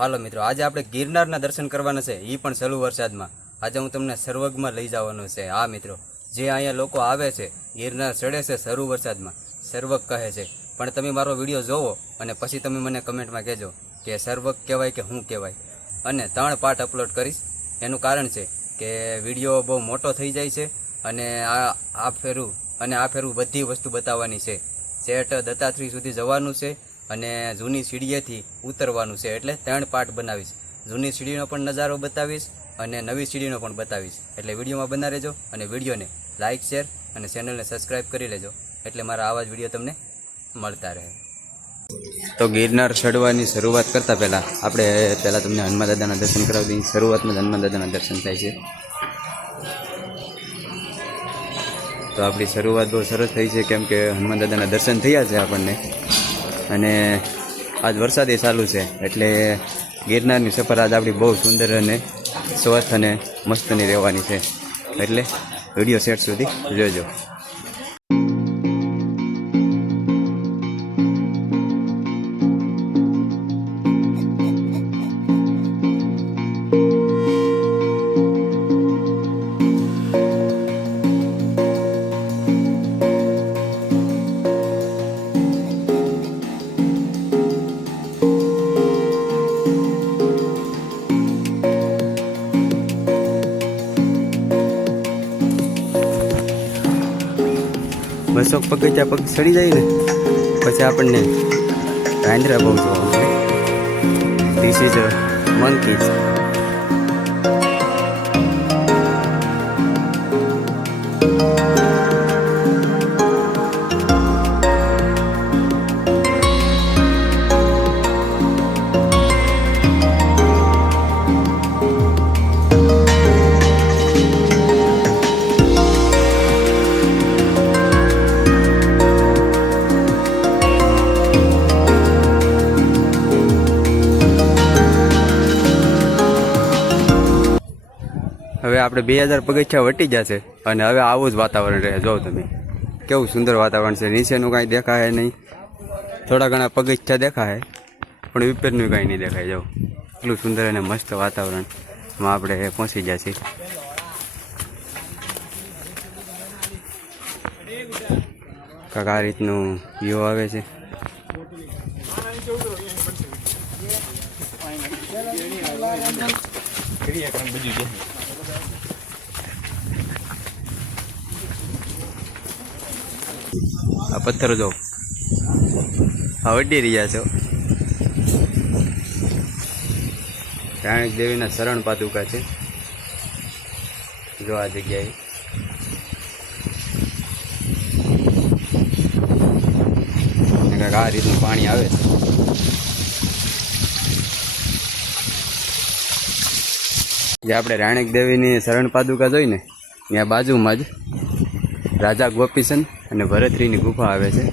હાલો મિત્રો, આજે આપણે ગિરનારના દર્શન કરવાના છે એ પણ સલુ વરસાદમાં. આજે હું તમને સર્વગમાં લઈ જવાનો છે. હા મિત્રો, જે અહીંયા લોકો આવે છે, ગિરનાર ચડે છે સરુ વરસાદમાં, સર્વગ કહે છે. પણ તમે મારો વીડિયો જોવો અને પછી તમે મને કમેન્ટમાં કહેજો કે સર્વગ કહેવાય કે હું કહેવાય. અને ત્રણ પાર્ટ અપલોડ કરીશ. એનું કારણ છે કે વીડિયો બહુ મોટો થઈ જાય છે અને આ આ ફેરું અને આ ફેરું બધી વસ્તુ બતાવવાની છે. સેટ દત્તાત્રી સુધી જવાનું છે. અને જૂની સીડીએથી ઉતરવાનું છે એટલે ત્રણ પાર્ટ બનાવીશ. જૂની સીડીનો પણ નજારો બતાવીશ અને નવી સીડીનો પણ બતાવીશ. એટલે વિડીયોમાં બના રહેજો અને વિડીયોને લાઇક શેર અને ચેનલને સબસ્ક્રાઈબ કરી લેજો. એટલે મારા આવા જ વીડિયો તમને મળતા રહે. તો ગિરનાર ચડવાની શરૂઆત કરતાં પહેલાં આપણે પહેલાં તમને હનુમાન દાદાના દર્શન કરાવી દઈએ. શરૂઆતમાં જ હનુમાન દાદાના દર્શન થાય છે. તો આપણી શરૂઆત બહુ સરસ થઈ છે. કેમ કે હનુમાન દાદાના દર્શન થયા છે આપણને. અને આજ વરસાદે ચાલુ છે, એટલે ગિરનારની સફર આજ આપણી બહુ સુંદર અને સ્વસ્થ અને મસ્તની રહેવાની છે. એટલે વીડિયો સેટ સુધી જોજો. પગથિયા પગ ચડી જાય ને પછી આપણને આંદ્રા બહુ જોવા મળે. ધીસ ઇઝ મંકીઝ આપણે બે હજાર પગથિયા વટી જશે અને હવે આવું જ વાતાવરણ રહે, જો તમે. કેવું સુંદર વાતાવરણ છે, નીચેનું કાંઈ દેખાય નહીં. થોડા ઘણા પગથિયા દેખાય, પણ વિપરીતનું કાંઈ નહીં દેખાય જાવ એટલું સુંદર અને મસ્ત વાતાવરણમાં આપણે પહોંચી જશે કાંક આ રીતનું વ્યૂ આવે છે. આ પથ્થરો જો. હા વડી રહ્યા છો. રાણક દેવીના શરણ પાદુકા છે. જો આ જગ્યાએ. અને આ રીતનું પાણી આવે છે. જે આપણે રાણક દેવીની શરણ પાદુકા જોઈને ત્યાં બાજુમાં જ રાજા ગોપીચંદ અને ભરતરીની ગુફા આવે છે.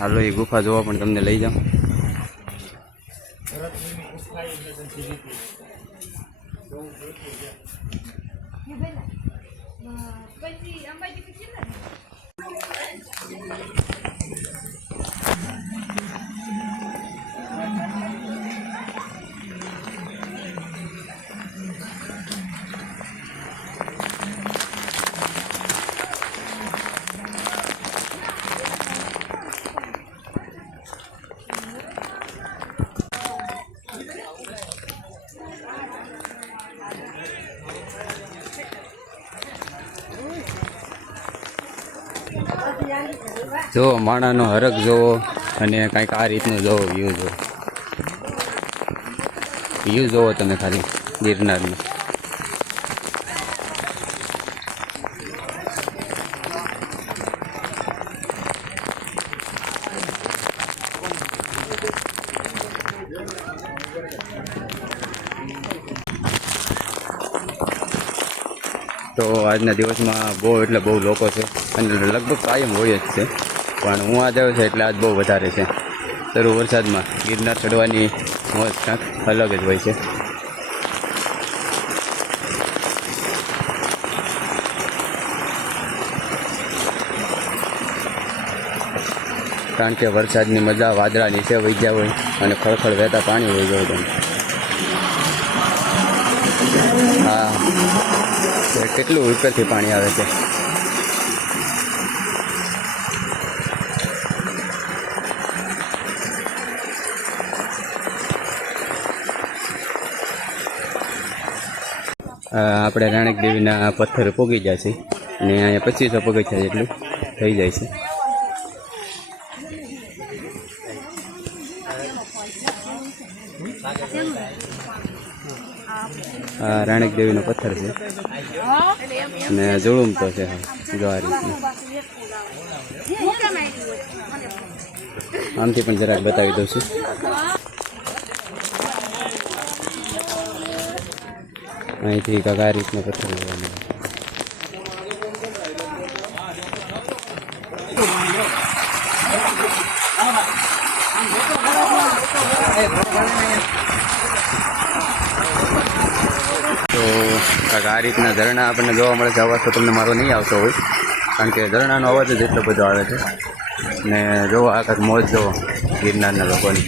હાલો, એ ગુફા જોવા પણ તમને લઈ જાઉં. જો, માણાનો હરક જોવો અને કાંઈક આ રીતનું જોવો વ્યૂ જોવો. વ્યૂ જોવો તમે ખાલી, ગિરનારનું. તો આજના દિવસમાં બહુ એટલે બહુ લોકો છે. અને લગભગ કાયમ હોય જ છે. પણ હું આ આવ્યો છે એટલે આજ બહુ વધારે છે. શરૂ વરસાદમાં ગિરનાર ચડવાની મોજ કાંક અલગ જ હોય છે. કારણ કે વરસાદની મજા વાદળા નીચે વહી ગયા હોય અને ખળખળ વહેતા પાણી વહી ગયું હોય હા કેટલું ઉપરથી પાણી આવે છે? આપણે રાણક દેવીના પથ્થર પોગી ગયા છે ને અહીંયા પચીસો પગથિયા જેટલું થઈ જાય છે. આ રાણક દેવીનો પથ્થર છે. અને જોડુમતો છે જવારી આમથી પણ જરાક બતાવી દઉં છું. અહીંથી કગા રીતનો પથ્થર જોવા તો આ રીતના ઝરણા આપણને જોવા મળે છે. અવાજ તો તમને મારો નહીં આવતો હોય, કારણ કે ઝરણાનો અવાજ જ એટલો બધો આવે છે. ને જોવો આ કાંઈક મોજ જોવો ગિરનારના લોકોની.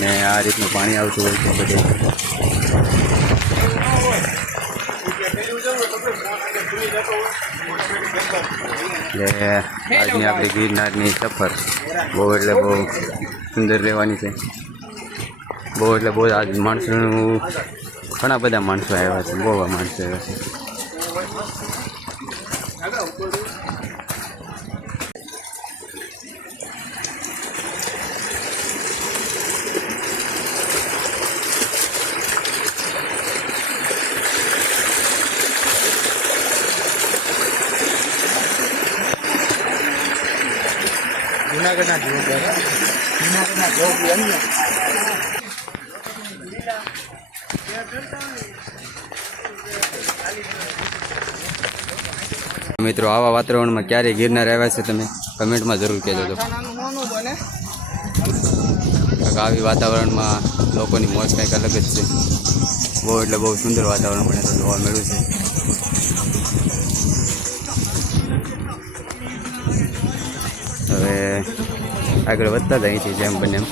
ને આ રીતનું પાણી આવતું હોય છે બધે. એટલે આજની આપણી ગિરનારની સફર. બહુ એટલે બહુ સુંદર રહેવાની છે. બહુ એટલે બહુ આજ માણસોનું ઘણા બધા માણસો આવ્યા છે, બહુ માણસો આવ્યા છે. જુનાગઢના જેવું જુનાગઢના જેવું એમને મિત્રો આવા વાતાવરણમાં ક્યારે ગિરનાર આવ્યા છે તમે કમેન્ટમાં જરૂર કહેજો તો. આવી વાતાવરણમાં લોકોની મોજ કંઈક અલગ જ છે. બહુ એટલે બહુ સુંદર વાતાવરણ મને તો જોવા મળ્યું છે. હવે આગળ વધતા જ અહીંથી જેમ બને એમ.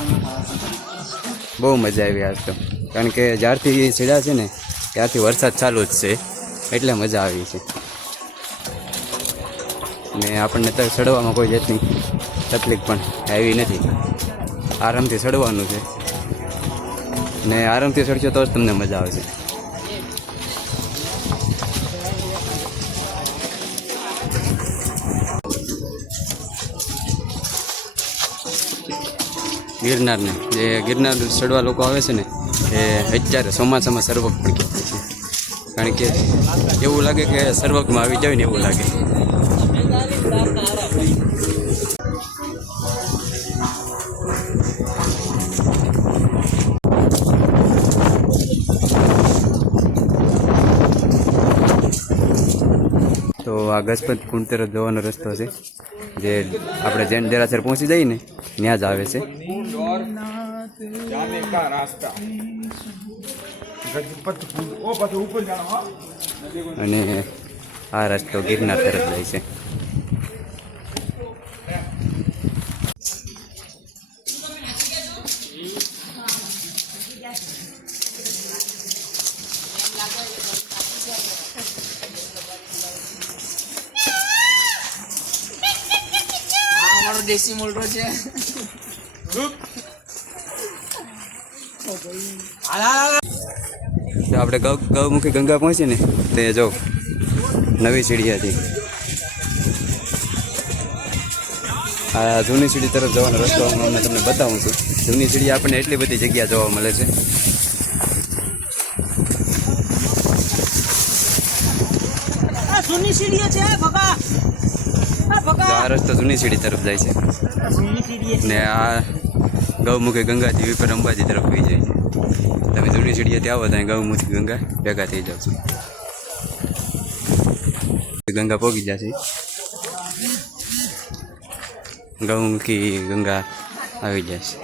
બહુ મજા આવી આજ તો. કારણ કે જ્યારથી સીડા છે ને, ત્યારથી વરસાદ ચાલુ જ છે. એટલે મજા આવી છે. ને આપણને તો ચડવામાં કોઈ જાતની તકલીફ પણ આવી નથી. આરામથી ચડવાનું છે. ને આરામથી ચડશો તો જ તમને મજા આવશે. ગિરનારને, જે ગિરનાર ચડવા લોકો આવે છે ને, એ અત્યારે ચોમાસામાં સર્વક પડી ગયા છે. કારણ કે એવું લાગે કે સર્વકમાં આવી જાય ને એવું લાગે. તો આ ગજપત કુંડ તરફ જવાનો રસ્તો છે. જે આપણે જૈન દેરાસર પહોંચી જઈએ ને, ત્યાં જ આવે છે. और जाने का रास्ता અને આ રસ્તો ગિરનાર તરફ જાય છે. આપણે ગૌ, ગૌમુખી ગંગા પહોંચી ને, તે જો નવી સીડી હતી. આ જૂની સીડી તરફ જવાનો રસ્તો હું તમને બતાવું છું. જૂની સીડી આપણને એટલી બધી જગ્યા જોવા મળે છે. આ આ રસ્તો જૂની સીડી તરફ જાય છે. ને આ ગૌમુખી ગંગાથી વિપર અંબાજી તરફ વહી જાય છે. તમે જૂની સીડીએથી આવો ત્યાં ગૌમુખી ગંગા ભેગા થઈ જાવ છો. ગંગા પોગી જશે. ગૌમુખી ગંગા આવી જશે.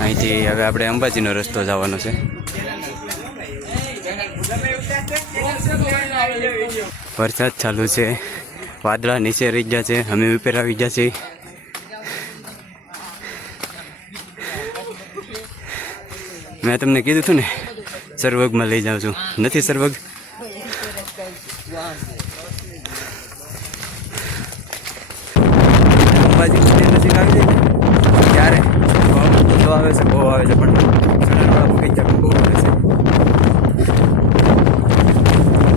અહીંથી હવે આપણે અંબાજીનો રસ્તો જવાનો છે. વરસાદ ચાલુ છે. વાદળા નીચે રહી ગયા છે. અમે ઉપર આવી ગયા છીએ. મેં તમને કીધું હતું ને, સર્વગમાં લઈ જાઉં છું. નથી સર્વગ? આવે છે, બહુ આવે છે, પણ સડાનવાળા બગીચા બહુ આવે છે.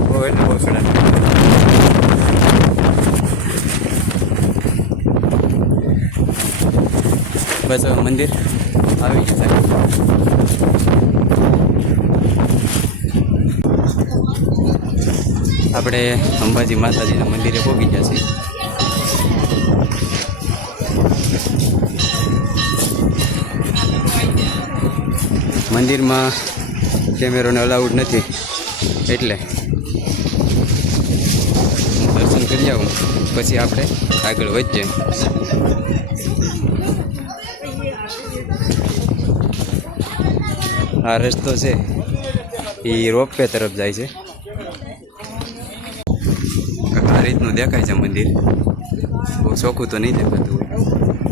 બહુ એટલે બહુ સડા બસ મંદિર આવી ગયું સાહેબ આપણે અંબાજી માતાજીના મંદિરે પહોંચી ગયા છીએ. મંદિરમાં કેમેરોને અલાઉડ નથી. એટલે દર્શન કરી આવું. પછી આપણે આગળ વધીએ. આ રસ્તો છે એ રોપવે તરફ જાય છે. આ રીતનું દેખાય છે મંદિર. બહુ ચોખ્ખું તો નહીં દેખાતું હોય.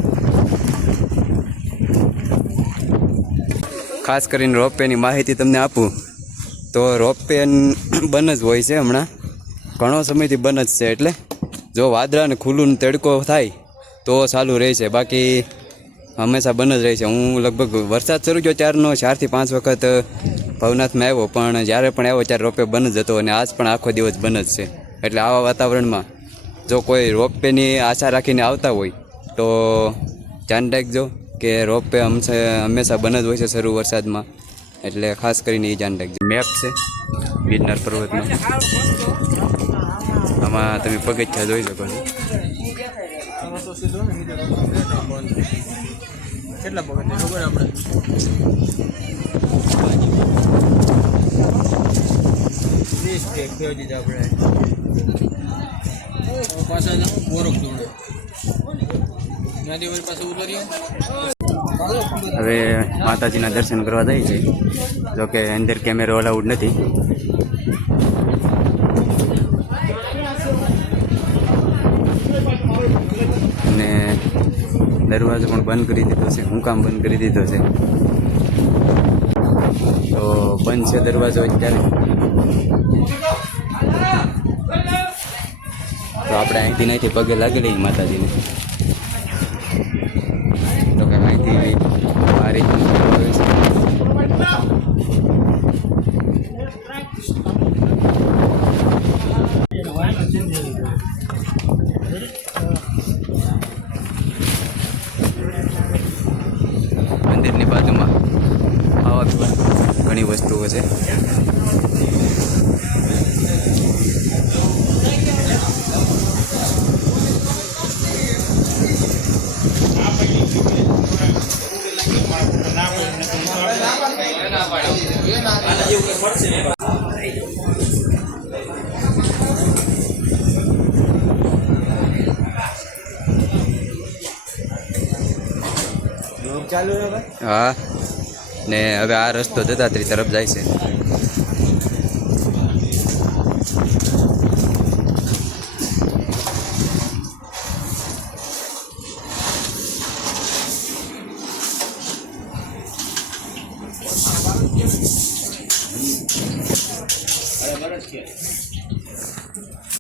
ખાસ કરીને રોપવેની માહિતી તમને આપું. તો રોપવે બંધ જ હોય છે હમણાં. ઘણો સમયથી બંધ જ છે એટલે જો વાદળા ને ખુલ્લું તડકો થાય, તો ચાલુ રહે છે. બાકી હંમેશા બંધ જ રહે છે. હું લગભગ વરસાદ શરૂ થયો ત્યારનો, ચારથી પાંચ વખત ભવનાથમાં આવ્યો. પણ જ્યારે પણ આવ્યો ત્યારે રોપવે બંધ જ હતો અને આજ પણ આખો દિવસ બંધ જ છે. એટલે આવા વાતાવરણમાં જો કોઈ રોપવેની આશા રાખીને આવતા હોય, તો ધ્યાન રાખજો. કે રોપવે હંમેશા હંમેશા બને જ હોય છે શરૂ વરસાદમાં. એટલે ખાસ કરીને એ જાણ રાખજો મેપ છે ગિરનાર પર્વતમાં. આમાં તમે પગથિયા જોઈ શકો છો. કેટલા પગથિયા ખબર આપણે પાછા બોરક દોડે હવે માતાજીના દર્શન કરવા જાય છે. જોકે અંદર કેમેરો અલાઉડ નથી. અને દરવાજો પણ બંધ કરી દીધો છે. હું કામ બંધ કરી દીધો છે. તો બંધ છે દરવાજો અત્યારે. તો આપણે અહીંથી અહીંથી પગે લાગી લઈએ માતાજીને. કે અહીંથી આ રીતનું હા. ને હવે આ રસ્તો દત્તાત્રી તરફ જાય છે.